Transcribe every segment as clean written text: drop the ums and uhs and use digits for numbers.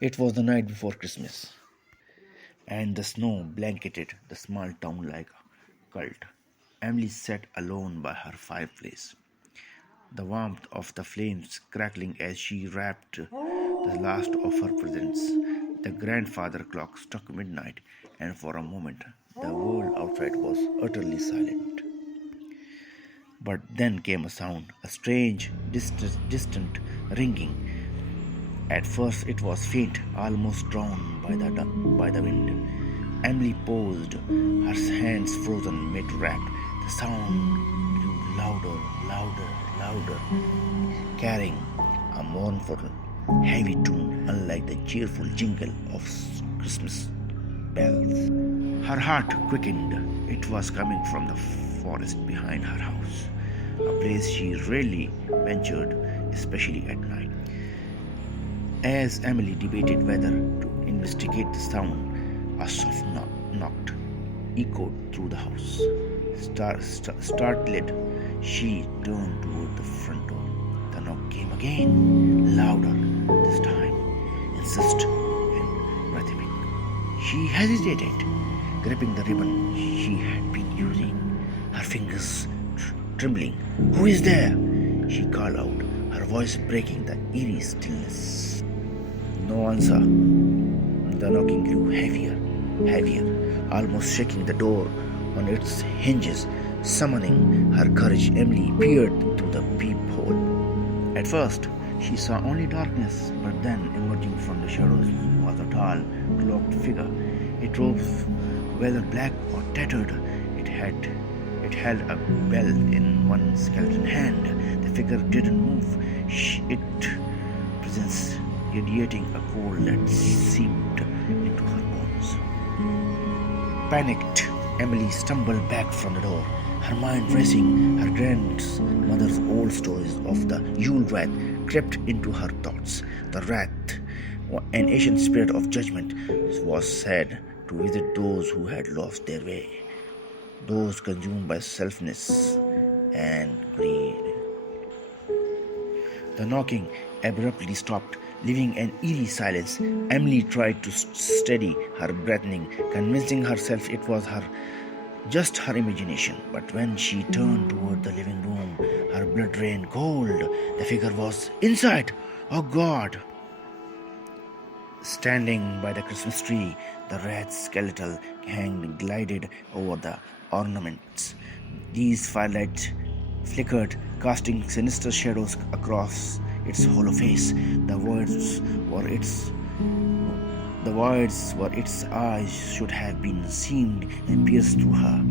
It was the night before Christmas, and the snow blanketed the small town like a cult. Emily sat alone by her fireplace, the warmth of the flames crackling as she wrapped the last of her presents. The grandfather clock struck midnight, and for a moment the world outside was utterly silent. But then came a sound, a strange, distant ringing. At first it was faint, almost drowned by the wind. Emily paused, her hands frozen mid-rap. The sound grew louder, louder, louder, carrying a mournful, heavy tune, unlike the cheerful jingle of Christmas bells. Her heart quickened. It was coming from the forest behind her house, a place she rarely ventured, especially at night. As Emily debated whether to investigate the sound, a soft knock echoed through the house. Startled, she turned toward the front door. The knock came again, louder this time, insistent and rhythmic. She hesitated, gripping the ribbon she had been using, her fingers trembling. "Who is there?" she called out, her voice breaking the eerie stillness. No answer. The knocking grew heavier, heavier, almost shaking the door on its hinges. Summoning her courage, Emily peered through the peephole. At first, she saw only darkness, but then, emerging from the shadows, was a tall, cloaked figure. It rose, whether black or tattered. It held a bell in one skeleton hand. The figure didn't move. Its presence radiating a cold that seeped into her bones. Panicked, Emily stumbled back from the door, her mind racing. Her grandmother's old stories of the Yule Rat crept into her thoughts. The rat, an ancient spirit of judgment, was said to visit those who had lost their way, those consumed by selfishness and greed. The knocking abruptly stopped, leaving an eerie silence. Emily tried to steady her breathing, convincing herself it was just her imagination. But when she turned toward the living room, her blood ran cold. The figure was inside. Oh God! Standing by the Christmas tree, the rat's skeletal hand glided over the ornaments. These firelight flickered, casting sinister shadows across its hollow face. The words were its eyes should have been seamed and pierced through her.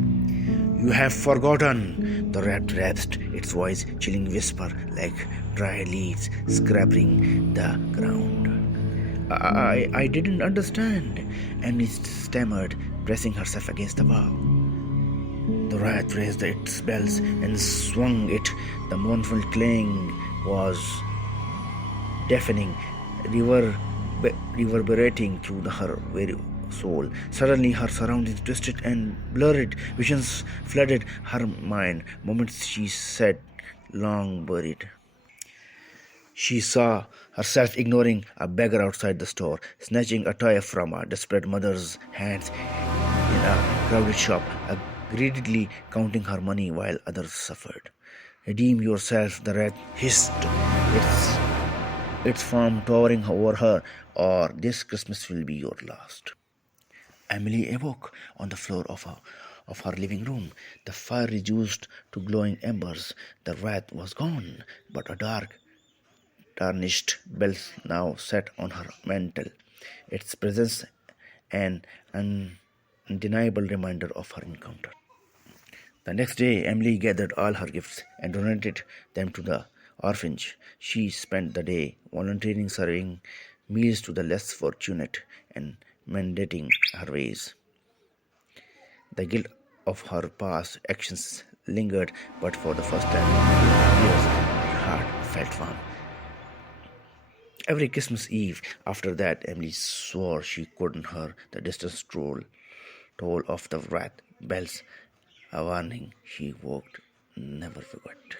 "You have forgotten," the rat rasped, its voice chilling whisper like dry leaves scraping the ground. I didn't understand," Emily stammered, pressing herself against the wall. The rat raised its bells and swung it. The mournful clang was deafening, reverberating through her very soul. Suddenly, her surroundings twisted and blurred. Visions flooded her mind, moments she said long buried. She saw herself ignoring a beggar outside the store, snatching a toy from a desperate mother's hands in a crowded shop, greedily counting her money while others suffered. "Redeem yourself," the rat hissed, its form towering over her, "or this Christmas will be your last." Emily awoke on the floor of her living room, the fire reduced to glowing embers. The rat was gone, but a dark, tarnished bell now sat on her mantel, its presence an undeniable reminder of her encounter. The next day, Emily gathered all her gifts and donated them to the orphanage. She spent the day volunteering, serving meals to the less fortunate and mending her ways. The guilt of her past actions lingered, but for the first time in years, her heart felt warm. Every Christmas Eve after that, Emily swore she couldn't hear the distant toll of the rat bells, a warning she would never forget.